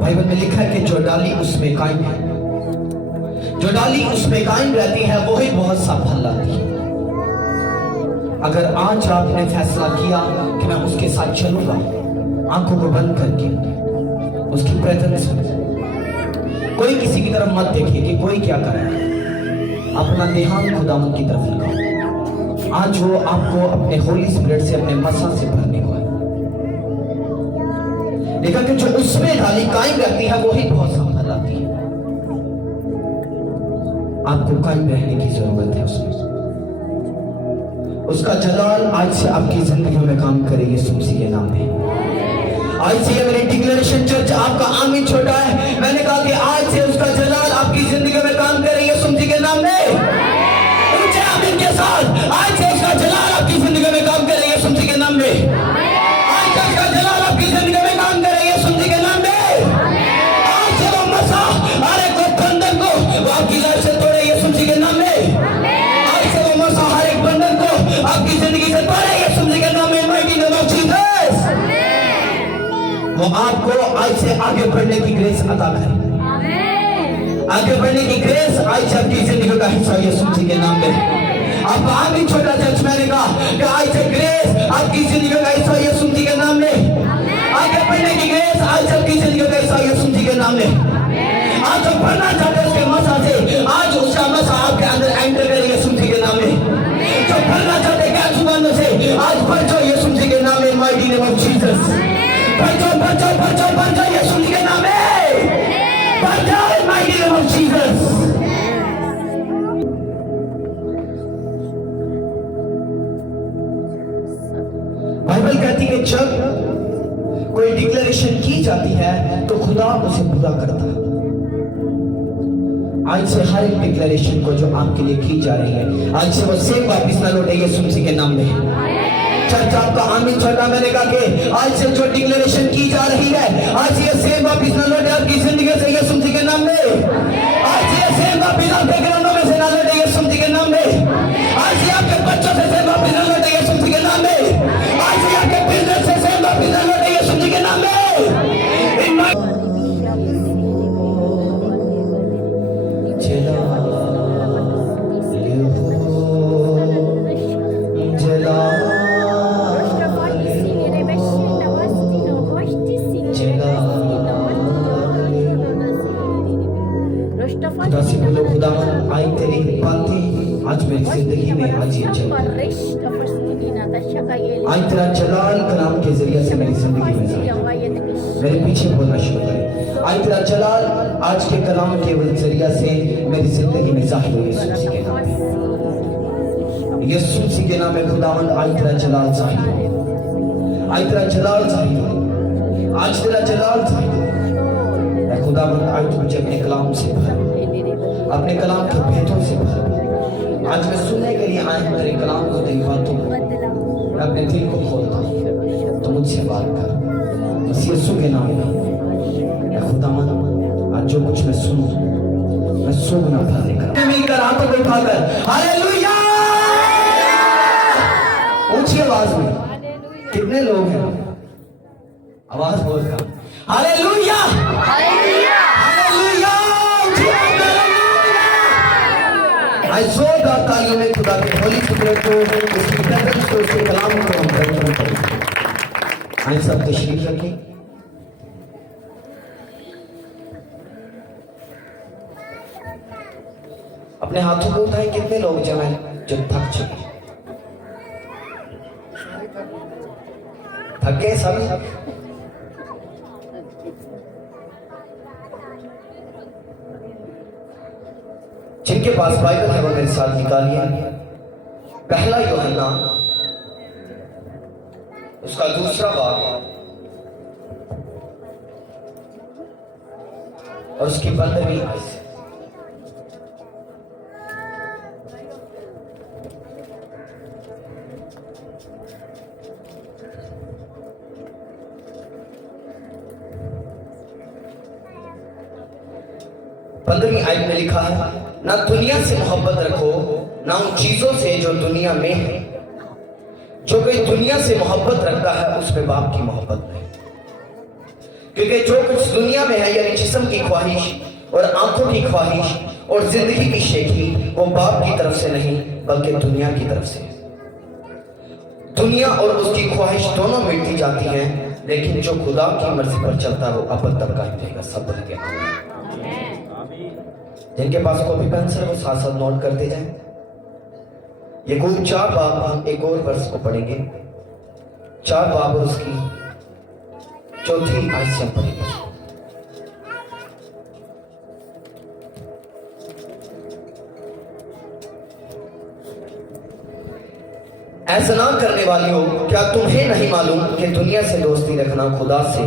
Bible में लिखा है कि जो डाली उसमें कायम है, जो डाली उसमें कायम रहती है वही बहुत सा फल लाती है। अगर आज आपने फैसला किया कि मैं उसके साथ चलूंगा, आंखों को बंद करके उसकी प्रेजेंस में कोई किसी की तरफ मत देखिए कि कोई क्या कर रहा है, अपना ध्यान खुदावंद की तरफ लगाओ। आज वो आपको अपने होली स्पिरिट से, अपने मसा से भरने को है। देखा कि जो उसमें डाली कायम रहती है वही बहुत सा फल लाती है। आपको कायम रहने की जरूरत है उसमें। उसका जलाल आज से आपकी जिंदगी में काम करे, यीशु मसीह के नाम में। आज से मेरी डिक्लेरेशन चर्च आपका आमीन छोटा है। मैंने कहा कि आज से उसका जलाल आपकी जिंदगी में काम करे, यीशु मसीह के नाम में। ऊंचे आमीन के साथ आज से उसका जलाल आपकी जिंदगी में काम करे, यीशु मसीह के नाम में। आज से उसका जलाल आपकी जिंदगी में काम करे, यीशु मसीह के नाम में। आज से वो मसा हर एक बंधन को वो आपकी लाइफ से तोड़े, यीशु मसीह के नाम में। आज से वो मसा हर एक बंधन को आपकी जिंदगी से तोड़े, यीशु मसीह के नाम में। Mighty name of Jesus. वो आपको आज से आगे बढ़ने की ग्रेस अता करे, आगे बढ़ने की ग्रेस आज से आपकी जिंदगी का हिस्सा यीशु मसीह के नाम में। आपका आमीन छोटा चर्च। मैंने कहा कि आज से ग्रेस आपकी जिंदगी का हिस्सा यीशु मसीह के नाम में। आगे बढ़ने की ग्रेस आज से आपकी जिंदगी का हिस्सा यीशु मसीह के नाम में। आज जो बढ़ना चाहते उसके मसा से आज उसका मसा आपके अंदर एंटर करे, यीशु मसीह के नाम में। जो बढ़ना चाहते क्या जुबानों से आज बढ़ जाओ, यीशु मसीह के नाम में। Mighty name of Jesus. बढ़ जाओ यीशु मसीह के नाम में। बढ़ जाओ mighty name of Jesus. Bible कहती है जब कोई डिक्लेरेशन की जाती है तो खुदा उसे पूरा करता है। आज से हर एक डिक्लेरेशन को जो आपके लिए की जा रही है, आज से वो सेम वापिस ना लौटे, यीशु मसीह के नाम में। चर्च आपका आमीन छोटा। मैंने कहा कि आज से जो डिक्लेरेशन की जा रही है, आज ये सेम वापिस ना लौटे आपकी जिंदगी से, यीशु मसीह के नाम में। आज ये सेम वापिस आपके ग्रंथों में से ना लौटे, यीशु मसीह के नाम में। आज ये आपके बच्चों से सेम वापिस ना लौटे, यीशु मसीह के नाम में। आज ये आपके बिजनेस से सेम वापिस ना लौटे, यीशु मसीह के नाम में। खुदा से बोलो, खुदावन आई तेरी बातें आज मेरी जिंदगी में आज ये चल, आई तेरा जलाल कलाम के जरिए से मेरी जिंदगी में मेरे पीछे बोलना शुरू करे। आई तेरा जलाल आज के कलाम के जरिए से मेरी जिंदगी में जाहिर हो, यीशु मसीह के नाम में। यीशु मसीह के नाम में खुदावन आई तेरा जलाल जाहिर हो, आई तेरा जलाल जाहिर हो, आज तेरा जलाल जाहिर हो। खुदावन आज मुझे अपने कलाम से भर, अपने कलाम के भेदों से भर। आज मैं सुनने के लिए आया हूं तेरे कलाम को, तेरी बातों को। मैं अपने दिल को खोलता हूं, तो मुझसे बात कर, बस यीशु के नाम में। खुदावन आज जो कुछ मैं सुनूं, मैं सुगना भर लेकर मिलकर हाथों को उठाकर हालेलुया ऊंची आवाज में। कितने लोग हैं? आवाज बोलकर हालेलुया हालेलुया हालेलुया। आज जोरदार तालियों में खुदा के होली स्पिरिट को, उसकी प्रेजेंस को, उसके कलाम को हम वेलकम करें। आज सब तशरीफ रखें। अपने हाथों को उठाएं। कितने लोग जो हैं जो थक चुके, थक गए सब? जिनके पास बाइबल है वो मेरे साथ निकालिए। पहला यूहन्ना उसका दूसरा बाब और उसकी 15वीं आयत। पंद्रहवीं आयत में लिखा है, ना दुनिया से मोहब्बत रखो, ना उन चीजों से जो दुनिया में है। जो कोई दुनिया से मोहब्बत रखता है उसमें बाप की मोहब्बत नहीं, क्योंकि जो कुछ दुनिया में है, यानी जिस्म की ख्वाहिश और आंखों की ख्वाहिश और जिंदगी की शेखी, वो बाप की तरफ से नहीं बल्कि दुनिया की तरफ से। दुनिया और उसकी ख्वाहिश दोनों मिटती जाती हैं, लेकिन जो खुदा की मर्जी पर चलता है वो अब तक कायम रहेगा। सब बोल के आमीन। जिनके पास कॉपी पेंसिल वो साथ साथ नोट करते जाएं। याकूब 4 बाब, हम एक और वर्ष को पढ़ेंगे। 4 बाब और उसकी 4थी आयत से हम पढ़ेंगे। ऐसा ना करने वाली हो, क्या तुम्हें नहीं मालूम कि दुनिया से दोस्ती रखना खुदा से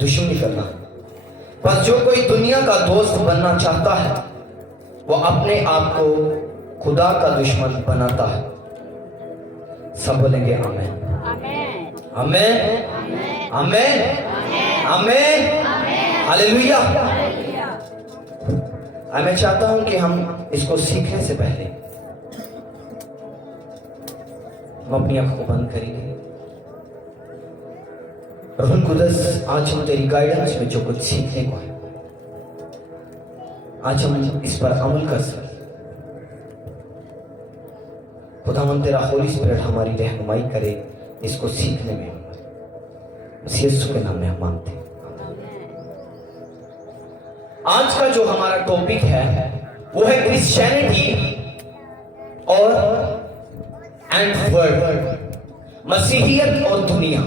दुश्मनी करना? बस जो कोई दुनिया का दोस्त बनना चाहता है वो अपने आप को खुदा का दुश्मन बनाता है। सब बोलेंगे आमीन, आमीन, आमीन, आमीन, हालेलुया। मैं चाहता हूं कि हम इसको सीखने से पहले हम अपनी आंखों को बंद करेंगे। रूह कुदस, आज हम तेरी गाइडेंस में जो कुछ सीखने को है, आज हम इस पर अमल कर सकते। खुदावंद तेरा होली स्पिरिट हमारी रहनुमाई करे इसको सीखने में। यीशु के नाम में हम मांगते हैं। आज का जो हमारा टॉपिक है वो है क्रिश्चियनिटी और एंड वर्ल्ड, मसीहियत और दुनिया।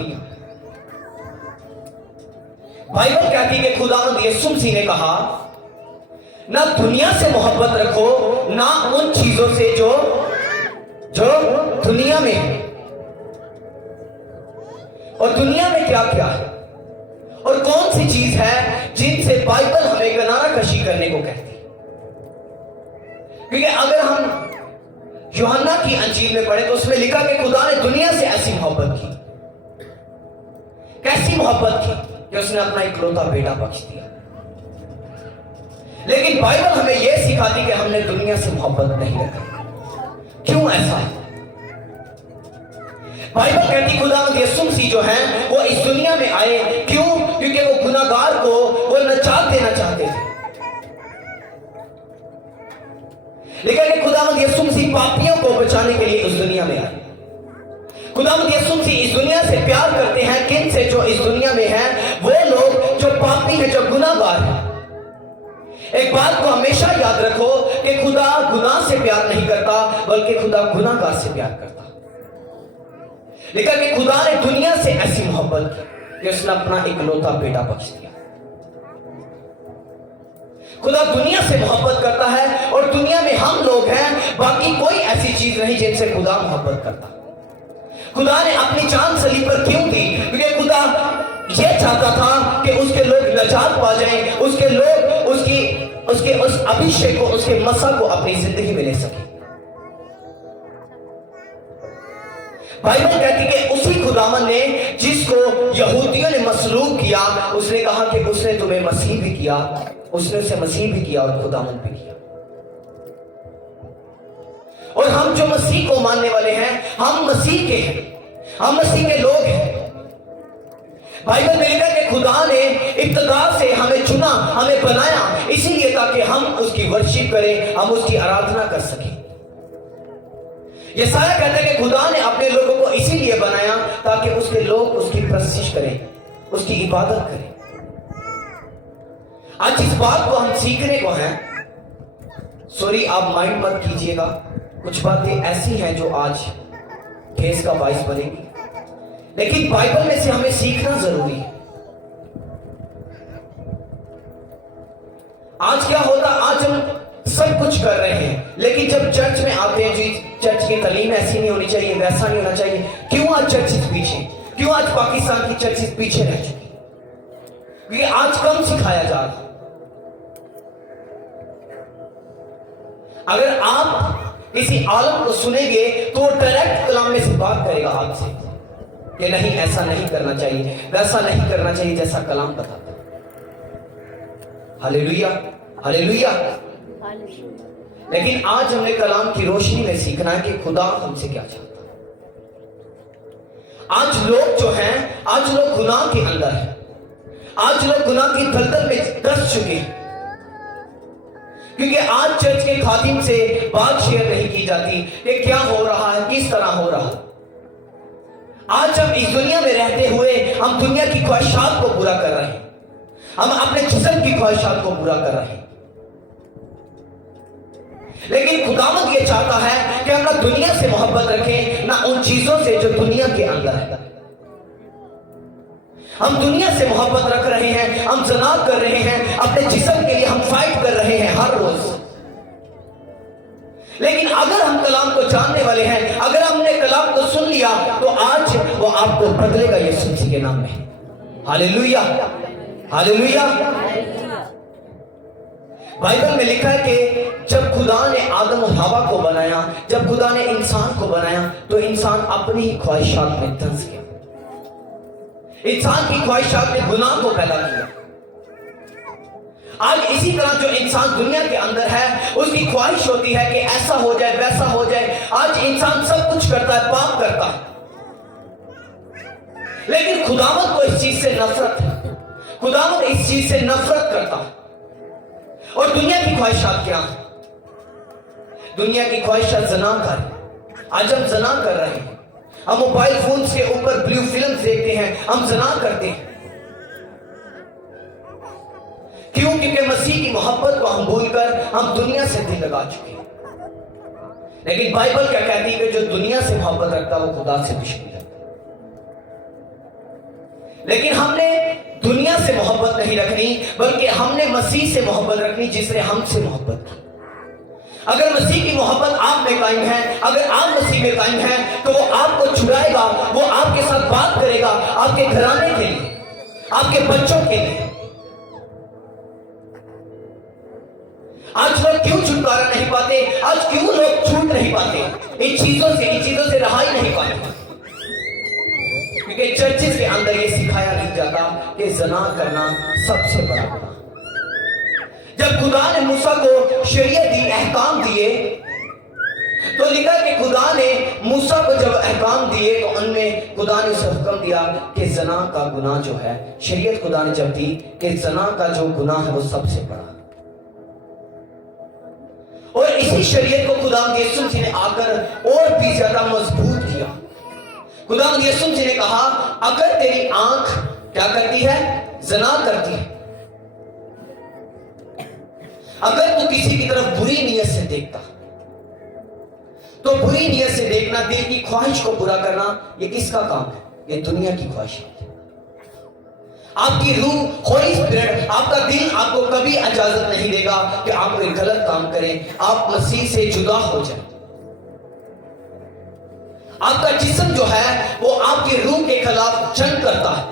बाइबल कहती है कि खुदावंद यीशु मसीह ने कहा, ना दुनिया से मोहब्बत रखो, ना उन चीजों से जो दुनिया में है। और दुनिया में क्या क्या है और कौन सी चीज है जिनसे बाइबल हमें किनारा कशी करने को कहती है? क्योंकि अगर हम यूहन्ना की अंजील में पढ़े तो उसमें लिखा कि खुदा ने दुनिया से ऐसी मोहब्बत की। कैसी मोहब्बत की? कि उसने अपना इकलौता बेटा बख्श दिया। लेकिन बाइबल हमें यह सिखाती कि हमने दुनिया से मोहब्बत नहीं रखी। क्यों ऐसा है? बाइबल कहती खुदावंद यीशु मसीह जो है वो इस दुनिया में आए। क्यों? क्योंकि वो गुनाहगार को वो नजात देना चाहते थे। लेकिन खुदावंद यीशु मसीह पापियों को बचाने के लिए इस दुनिया में आए। खुदावंद यीशु मसीह इस दुनिया से प्यार करते हैं। किन से? जो इस दुनिया में है, वो लोग जो पापी हैं, जो गुनाहगार हैं। एक बात को हमेशा याद रखो कि खुदा गुनाह से प्यार नहीं करता बल्कि खुदा गुनाहगार से प्यार करता। लेकिन कि खुदा ने दुनिया से ऐसी मोहब्बत की कि उसने अपना इकलौता बेटा बख्श दिया। खुदा दुनिया से मोहब्बत करता है और दुनिया में हम लोग हैं, बाकी कोई ऐसी चीज नहीं जिनसे खुदा मोहब्बत करता। खुदा ने अपनी जान सलीब पर क्यों दी? क्योंकि खुदा यह चाहता था कि उसके लोग नजात पा जाएं, उसके लोग उसके उस अभिषेक को, उसके मसा को अपनी जिंदगी में ले सके। बाइबल कहती कि उसी खुदावन ने जिसको यहूदियों ने मसलूब किया, उसने कहा कि उसने तुम्हें मसीह भी किया, उसने उसे मसीह भी किया और खुदावन भी किया। और हम जो मसीह को मानने वाले हैं, हम मसीह के हैं, हम मसीह के लोग हैं। बाइबल में लिखा कि खुदा ने इब्तिदा से हमें चुना, हमें बनाया इसीलिए ताकि हम उसकी वर्शिप करें, हम उसकी आराधना कर सकें। यशायाह कहते हैं कि खुदा ने अपने लोगों को इसीलिए बनाया ताकि उसके लोग उसकी प्रशिश करें, उसकी इबादत करें। आज इस बात को हम सीखने को हैं। सॉरी, आप माइंड मत कीजिएगा, कुछ बातें ऐसी हैं जो आज ठेस का बाइस बनेगी, लेकिन बाइबल में से हमें सीखना जरूरी है। आज क्या होता, आज हम सब कुछ कर रहे हैं, लेकिन जब चर्च में आते हैं जी, चर्च की तालीम ऐसी नहीं होनी चाहिए, वैसा नहीं होना चाहिए। क्यों आज चर्चेस पीछे? क्यों आज पाकिस्तान की चर्चेस पीछे रह चुकी? क्योंकि आज कम सिखाया जा रहा। अगर आप किसी आलम को सुनेंगे तो डायरेक्ट कलाम में से बात करेगा आपसे कि नहीं, ऐसा नहीं करना चाहिए, वैसा नहीं करना चाहिए, जैसा कलाम बताता। Hallelujah, hallelujah. लेकिन आज हमने कलाम की रोशनी में सीखना है कि खुदा हमसे क्या चाहता है। आज लोग जो हैं, आज लोग गुनाह के अंदर हैं। आज लोग गुनाह की दलदल में धंस चुके हैं, क्योंकि आज चर्च के खादिम से बात शेयर नहीं की जाती कि क्या हो रहा है, किस तरह हो रहा है। आज हम इस दुनिया में रहते हुए हम दुनिया की ख्वाहिशात को पूरा कर रहे हैं, हम अपने जिस्म की ख्वाहिशात को पूरा कर रहे हैं। लेकिन खुदावंद ये चाहता है कि हम ना दुनिया से मोहब्बत रखें, ना उन चीजों से जो दुनिया के अंदर है। हम दुनिया से मोहब्बत रख रहे हैं, हम ज़िना कर रहे हैं, अपने जिस्म के लिए हम फाइट कर रहे हैं हर रोज। लेकिन अगर हम कलाम को जानने वाले हैं, अगर हमने कलाम को सुन लिया, तो आज वो आपको बदलेगा यीशु मसीह के नाम में। Hallelujah, hallelujah. बाइबल में लिखा है कि जब खुदा ने आदम और हवा को बनाया, जब खुदा ने इंसान को बनाया, तो इंसान अपनी ही ख्वाहिशात में धंस गया। इंसान की ख्वाहिशात ने गुनाह को पैदा किया। आज इसी तरह जो इंसान दुनिया के अंदर है, उसकी ख्वाहिश होती है कि ऐसा हो जाए, वैसा हो जाए। आज इंसान सब कुछ करता है, पाप करता है, लेकिन खुदावंद को इस चीज से नफरत है। खुदावंद इस चीज से नफरत करता है। और दुनिया की ख्वाहिशात क्या है? दुनिया की ख्वाहिशात ज़िना कर। आज हम ज़िना कर रहे हैं, हम मोबाइल फोन के ऊपर ब्लू फिल्म देखते हैं, हम ज़िना करते हैं। क्यों? क्योंकि मसीह की मोहब्बत को हम भूलकर हम दुनिया से दिल लगा चुके हैं। लेकिन बाइबल क्या कहती है कि जो दुनिया से मोहब्बत रखता है वो खुदा से दुश्मनी रखता है। लेकिन हमने दुनिया से मोहब्बत नहीं रखनी, बल्कि हमने मसीह से मोहब्बत रखनी, जिसने हमसे मोहब्बत की। अगर मसीह की मोहब्बत आप में कायम है, अगर आप मसीह में कायम है, तो वो आपको छुड़ाएगा, वो आपके साथ बात करेगा, आपके घराने के लिए, आपके बच्चों के लिए। आज लोग क्यों छुटकारा नहीं पाते? आज क्यों लोग छूट नहीं पाते? इन चीजों से रहाई नहीं पाते, क्योंकि चर्चिस के अंदर ये सिखाया नहीं जाता कि ज़िना करना सबसे बड़ा गुनाह। जब खुदा ने मूसा को शरीयत दी, अहकाम दिए, तो लिखा कि खुदा ने मूसा को जब अहकाम दिए तो उनमें खुदा ने उसे हुक्म दिया कि ज़िना का गुनाह जो है, शरीयत खुदा ने जब दी कि ज़िना का जो गुनाह है वो सबसे बड़ा। और इसी शरीयत को खुदा यीशु मसीह ने आकर और भी ज्यादा मजबूत किया। खुदा यीशु मसीह ने कहा, अगर तेरी आंख क्या करती है? ज़िना करती है, अगर तू किसी की तरफ बुरी नीयत से देखता, तो बुरी नीयत से देखना, दिल की ख्वाहिश को पूरा करना, ये किसका काम है? ये दुनिया की ख्वाहिश है। आपकी रूह, होली स्पिरिट, आपका दिल आपको कभी इजाजत नहीं देगा कि आप कोई गलत काम करें, आप मसीह से जुदा हो जाए। आपका जिस्म जो है वो आपकी रूह के खिलाफ जंग करता है।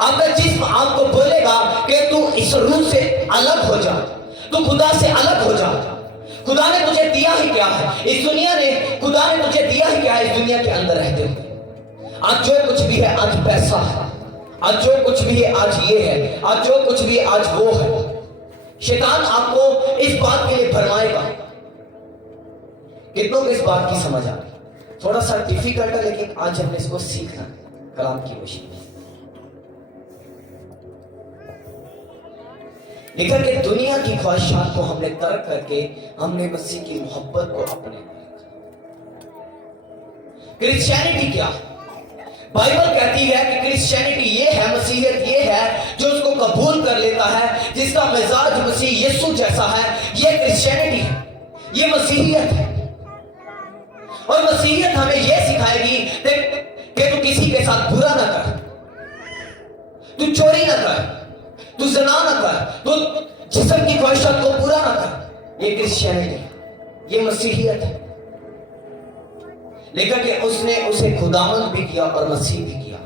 आपका जिस्म आपको बोलेगा कि तू इस रूह से अलग हो जा, तू खुदा से अलग हो जा। खुदा ने तुझे दिया ही क्या है इस दुनिया ने? खुदा ने तुझे दिया ही क्या है इस दुनिया के अंदर रहते हुए? आज जो कुछ भी है, आज पैसा है, आज जो कुछ भी है, आज ये है, आज जो कुछ भी है, आज वो है। शैतान आपको इस बात के लिए भरमाएगा। कितनों को इस बात की समझ आ रही? थोड़ा सा डिफिकल्ट है, लेकिन आज हमने इसको सीखना कलाम की कोशिश। लिखा कि दुनिया की ख्वाहिशात को हमने तर्क करके हमने मसीह की मोहब्बत को अपने। क्रिश्चियनिटी क्या है? बाइबल कहती है कि क्रिश्चियनिटी ये है, मसीहियत ये है जो उसको कबूल कर लेता है, जिसका मिजाज मसीह यीशु जैसा है। ये क्रिश्चियनिटी है, ये मसीहियत है। और मसीहियत हमें ये सिखाएगी कि तू किसी के साथ बुरा ना कर, तू चोरी ना कर, तू ज़िना ना कर, तू जिस्म की ख्वाहिशात को पूरा ना कर। ये क्रिश्चियनिटी है, ये मसीहियत है। लेकिन कि उसने उसे खुदावंद भी किया और मसीह भी किया।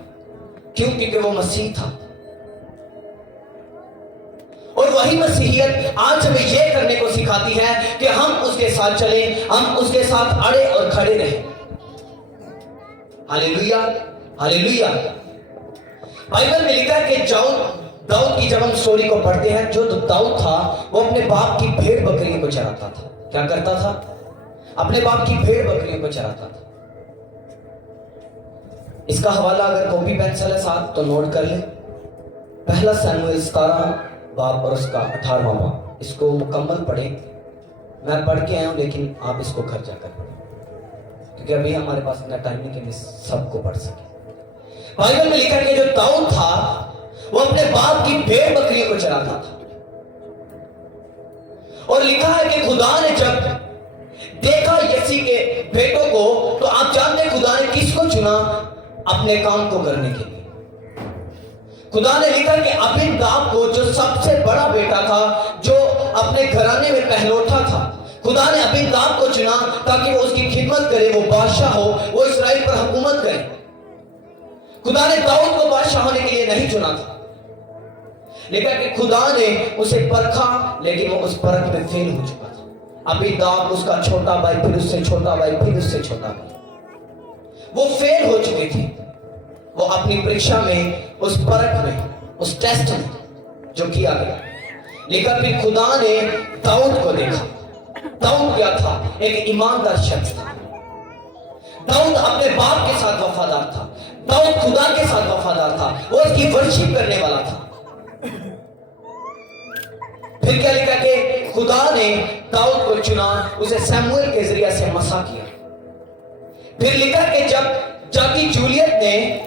क्यों? क्योंकि वो मसीह था। और वही मसीहियत आज हमें यह करने को सिखाती है कि हम उसके साथ चले, हम उसके साथ अड़े और खड़े रहे। Hallelujah, hallelujah. बाइबल में लिखा है कि दाऊद की जब हम स्टोरी को पढ़ते हैं, जो दाऊद था वो अपने बाप की भेड़ बकरियों को चराता था। क्या करता था? अपने बाप की भेड़ बकरियों को चराता था। इसका हवाला अगर कॉपी पेंसिल है साथ तो नोट कर ले। पहला शमूएल 17 बाब और उसका 18वां बाब, इसको मुकम्मल पढ़े। मैं पढ़ के आया हूं, लेकिन आप इसको घर जाकर पढ़ें, क्योंकि अभी हमारे पास इतना टाइम नहीं कि हम सबको पढ़ सके। बाइबल में लिखा है कि जो दाऊद था वो अपने बाप की भेड़ बकरियों को चराता था, और लिखा है कि खुदा ने जब देखा यसी के बेटों को, तो आप जानते हैं खुदा ने किसको चुना अपने काम को करने के लिए। खुदा ने लिखा कि अबीनादाब को, जो सबसे बड़ा बेटा था, जो अपने घराने में पहलौठा था, खुदा ने अबीनादाब को चुना ताकि वो उसकी खिदमत करे, वो बादशाह हो, वो इस्राएल पर हुकूमत करे। खुदा ने दाऊद को बादशाह होने के लिए नहीं चुना था, लेकिन कि खुदा ने उसे परखा, लेकिन वो उस परख में फेल हो चुका था। अबीनादाब उसका छोटा भाई, फिर उससे छोटा भाई, फिर उससे छोटा भाई, वो फेल हो चुके थे। वो अपनी परीक्षा में, उस परख में, उस टेस्ट में जो किया गया, लेकिन फिर खुदा ने दाऊद को देखा। दाऊद क्या था? एक ईमानदार शख्स था। दाऊद अपने बाप के साथ वफादार था, दाऊद खुदा के साथ वफादार था, वो उसकी वर्शिप करने वाला था। फिर क्या लिखा कि खुदा ने दाऊद को चुना, उसे शमूएल के जरिए से मसा किया। फिर लिखा कि जब जाकी जूलियत ने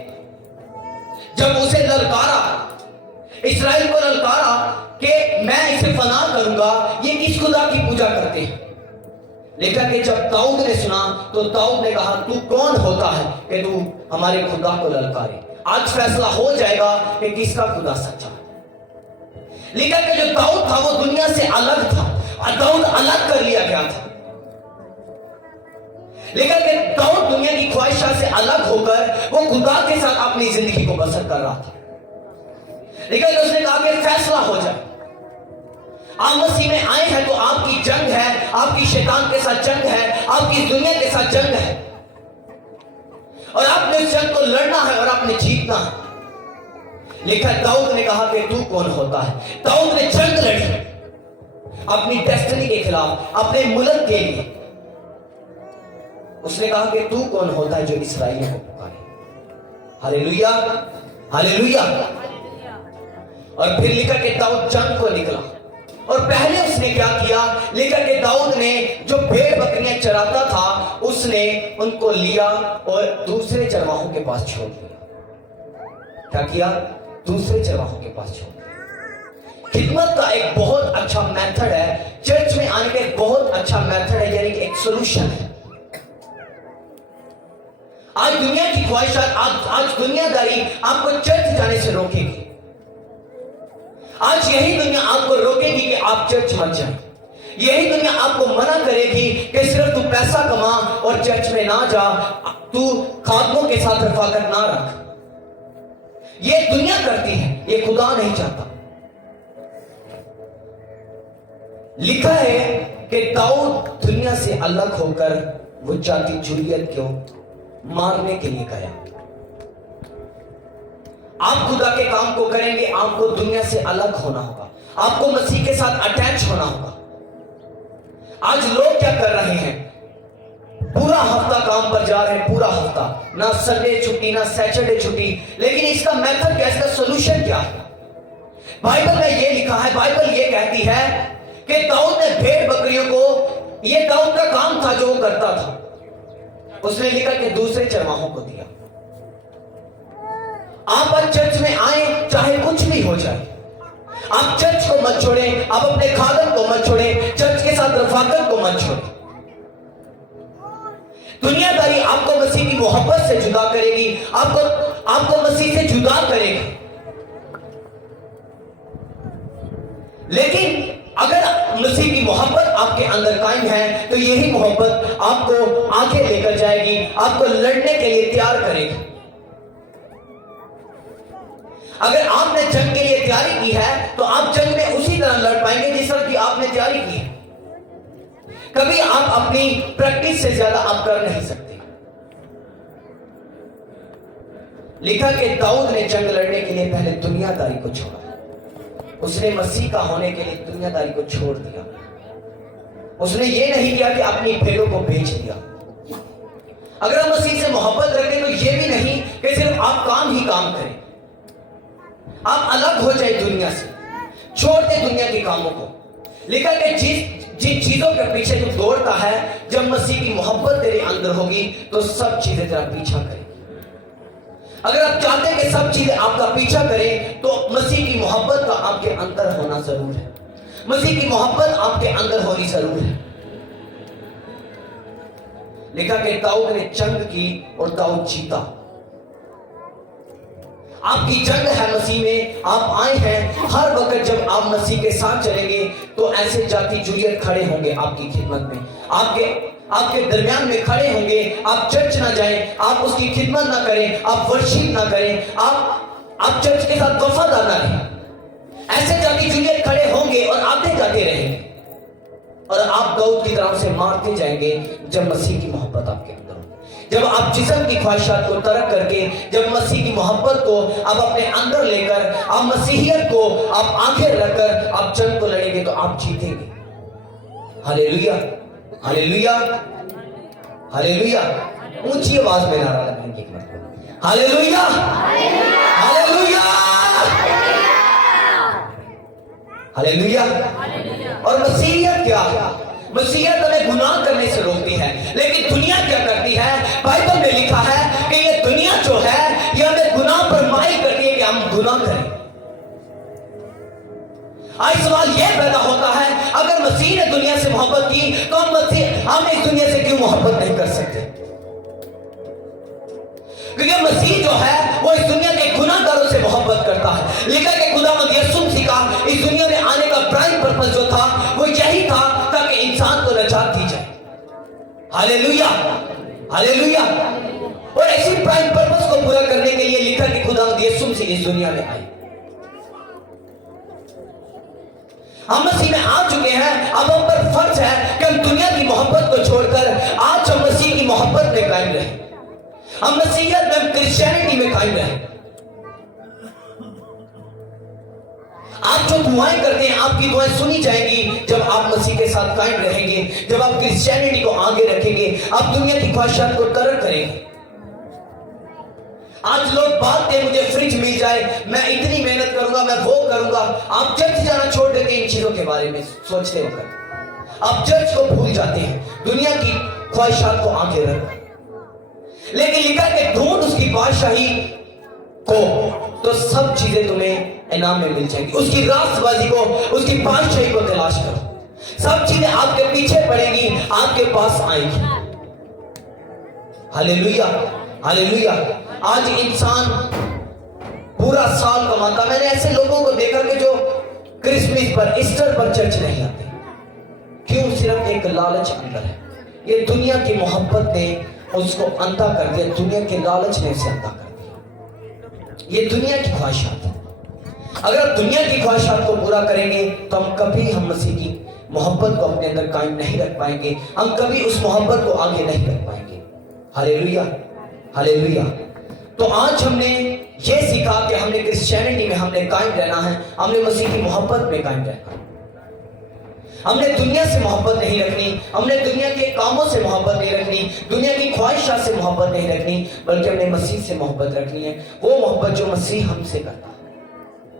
जब उसे ललकारा, इस्राएल को ललकारा कि मैं इसे फना करूंगा, ये किस खुदा की पूजा करते हैं। लिखा कि जब दाऊद ने सुना तो दाऊद ने कहा, तू कौन होता है कि तू हमारे खुदा को ललकारे? आज फैसला हो जाएगा कि किसका खुदा सच्चा है। लिखा कि जो दाऊद था वो दुनिया से अलग था, और दाऊद अलग कर लिया गया था। लिखा कि दाऊद दुनिया की ख्वाहिशों से अलग होकर वो खुदा के साथ अपनी जिंदगी को बसर कर रहा था। लेकिन उसने कहा कि फैसला हो जाए, आप मसीह में आए हैं तो आपकी जंग है, आपकी शैतान के साथ जंग है, आपकी दुनिया के साथ जंग है, और आपने उस जंग को लड़ना है और आपने जीतना है। लिखा दाऊद ने कहा कि तू कौन होता है? दाऊद ने जंग लड़ी अपनी डेस्टिनी के खिलाफ, अपने मुल्क के लिए। उसने कहा कि तू कौन होता है जो इस्राएलियों को पुकारे? Hallelujah, hallelujah. और फिर लिखा कि दाऊद जंग को निकला, और पहले उसने क्या किया? लिखा कि दाऊद ने जो भेड़ बकरियां चराता था, उसने उनको लिया और दूसरे चरवाहों के पास छोड़ दिया। क्या किया? दूसरे चरवाहों के पास छोड़ दिया। खिदमत का एक बहुत अच्छा मेथड है, चर्च में आने का एक बहुत अच्छा मेथड है, यानी कि एक सोल्यूशन है। आज दुनिया की ख्वाहिशात, आज दुनियादारी आपको चर्च जाने से रोकेगी। आज यही दुनिया आपको रोकेगी कि आप चर्च मत जाए। यही दुनिया आपको मना करेगी कि सिर्फ तू पैसा कमा और चर्च में ना जा, तू खादमों के साथ रफाकत ना रख। ये दुनिया करती है, ये खुदा नहीं चाहता। लिखा है कि दाऊद दुनिया से अलग होकर वो जाति जूलियत को मारने के लिए गया। आप खुदा के काम को करेंगे, आपको दुनिया से अलग होना होगा, आपको मसीह के साथ अटैच होना होगा। आज लोग क्या कर रहे हैं? पूरा हफ्ता काम पर जा रहे हैं, पूरा हफ्ता, ना संडे छुट्टी, ना सैटरडे छुट्टी। लेकिन इसका मेथड क्या, इसका सोल्यूशन क्या है? बाइबल में ये लिखा है, बाइबल ये कहती है कि दाऊद ने भेड़ बकरियों को, ये दाऊद का काम था जो वो करता था, उसने लिखा कि दूसरे चरवाहों को दिया। आप आज चर्च में आए, चाहे कुछ भी हो जाए, आप चर्च को मत छोड़ें, आप अपने खादम को मत छोड़ें, चर्च के साथ रफाकत को मत छोड़ें। दुनियादारी आपको मसीह की मोहब्बत से जुदा करेगी, आपको मसीह से जुदा करेगी। लेकिन अगर मसीह की मोहब्बत आपके अंदर कायम है, तो यही मोहब्बत आपको आगे लेकर जाएगी, आपको लड़ने के लिए तैयार करेगी। अगर आपने जंग के लिए तैयारी की है, तो आप जंग में उसी तरह लड़ पाएंगे जिस तरह की आपने तैयारी की है। कभी आप अपनी प्रैक्टिस से ज्यादा आप कर नहीं सकते। लिखा कि दाऊद ने जंग लड़ने के लिए पहले दुनियादारी को छोड़ा, उसने मसीह का होने के लिए दुनियादारी को छोड़ दिया। उसने ये नहीं किया कि अपनी भेड़ों को बेच दिया। अगर हम मसीह से मोहब्बत रखें तो ये भी नहीं कि सिर्फ आप काम ही काम करें, आप अलग हो जाए दुनिया से, छोड़ दे दुनिया के कामों को। लिखा है जिन चीजों के पीछे तू दौड़ता है, जब मसीह की मोहब्बत तेरे अंदर होगी तो सब चीजें तेरा पीछा करेंगी। अगर आप चाहते हैं कि सब चीजें आपका पीछा करें, तो मसीह की मोहब्बत का आपके अंदर होना जरूर है। मसीह की मोहब्बत आपके अंदर होनी जरूर है। लिखा कि दाऊद ने जंग की और दाऊद जीता। आपकी जंग है मसीह में, आप आए हैं। हर वक्त जब आप मसीह के साथ चलेंगे तो ऐसे जाति जूलियत खड़े होंगे आपकी खिदमत में, आपके दरमियान में खड़े होंगे। आप चर्च ना जाएं, आप उसकी खिदमत ना करें, आप वर्शिप ना करें, आप चर्च के साथ वफादार ना रहें। ऐसे जाति जूलियत खड़े होंगे और आते जाते रहेंगे, और आप दाऊद की तरफ से मारते जाएंगे जब मसीह की मोहब्बत आपके अंदर होगी। जब आप जिस्म की ख्वाहिशात को तर्क करके, जब मसीह की मोहब्बत को आप अपने अंदर लेकर, आप मसीहियत को आप आगे रखकर आप जंग को लड़ेंगे तो आप जीतेंगे। Hallelujah, hallelujah, hallelujah. ऊंची आवाज में नारा लगाएंगे, हालेलुया, हालेलुया, हालेलुया। और मसीहियत क्या है? मसीहियत हमें गुनाह करने से रोकती है, लेकिन दुनिया क्या करती है? बाइबल में लिखा है कि ये दुनिया जो है ये हमें गुनाह पर माइल करती है कि हम गुनाह करें। आज सवाल यह पैदा होता है, अगर मसीह ने दुनिया से मोहब्बत की तो हम इस दुनिया से क्यों मोहब्बत नहीं कर सकते? क्योंकि मसीह जो है वो इस दुनिया के गुनाहगारों से मोहब्बत करता है। लिखा कि खुदावंद यीशु मसीह का इस दुनिया में आने का प्राइम पर्पस जो था वो यही था ताकि इंसान को नजात दी जाए। Hallelujah, hallelujah. और इसी प्राइम पर्पस को पूरा करने के लिए लिखा कि खुदावंद यीशु मसीह इस दुनिया में आए। हम मसीह में आ चुके हैं, अब हम पर फर्ज है कि हम दुनिया की मोहब्बत को छोड़कर आज हम मसीह की मोहब्बत में कायम रहे, हम मसीहियत में, हम क्रिश्चियनिटी में कायम रहे। आप जो दुआएं करते हैं, आपकी दुआएं सुनी जाएंगी जब आप मसीह के साथ कायम रहेंगे, जब आप क्रिश्चियनिटी को आगे रखेंगे, आप दुनिया की ख्वाहिशात को तर्क करेंगे। आज लोग बात हैं मुझे फ्रिज मिल जाए, मैं इतनी मेहनत करूंगा, मैं वो करूंगा। आप चर्च जाना छोड़ देते हैं इन चीजों के बारे में सोचते होकर, आप चर्च को भूल जाते हैं, दुनिया की ख्वाहिशात को आगे रख। लेकिन लिखा कि ढूंढ उसकी बादशाही को तो सब चीजें तुम्हें इनाम में मिल जाएंगी। उसकी रास्तबाजी को, उसकी बादशाही को तलाश करो, सब चीजें आपके पीछे पड़ेंगी, आपके पास आएंगी। Hallelujah, hallelujah. आज इंसान पूरा साल कमाता, मैंने ऐसे लोगों को देखा कि जो क्रिसमस पर, ईस्टर पर चर्च नहीं आते। क्यों? सिर्फ एक लालच अंदर है। ये दुनिया की मोहब्बत ने उसको अंधा कर दिया, दुनिया के लालच ने उसे अंधा कर दिया। ये दुनिया की ख्वाहिशात है। अगर दुनिया की ख्वाहिशात को पूरा करेंगे तो हम मसीह की मोहब्बत को अपने अंदर कायम नहीं रख पाएंगे, हम कभी उस मोहब्बत को आगे नहीं रख पाएंगे। Hallelujah, hallelujah. तो आज हमने ये सीखा कि हमने क्रिश्चियनिटी में हमने कायम रहना है, हमने मसीह की मोहब्बत में कायम रहना है। हमने दुनिया से मोहब्बत नहीं रखनी, हमने दुनिया के कामों से मोहब्बत नहीं रखनी, दुनिया की ख्वाहिशात से मोहब्बत नहीं रखनी, बल्कि हमने मसीह से मोहब्बत रखनी है, वो मोहब्बत जो मसीह हमसे करता है।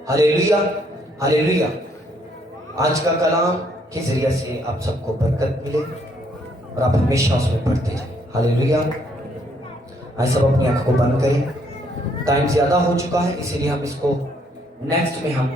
Hallelujah, hallelujah. आज का कलाम के जरिए से आप सबको बरकत मिले और आप हमेशा उसमें पढ़ते जाए। हालेलुया। आज सब अपनी आंखों को बंद करें, टाइम ज्यादा हो चुका है, इसीलिए हम इसको नेक्स्ट में हम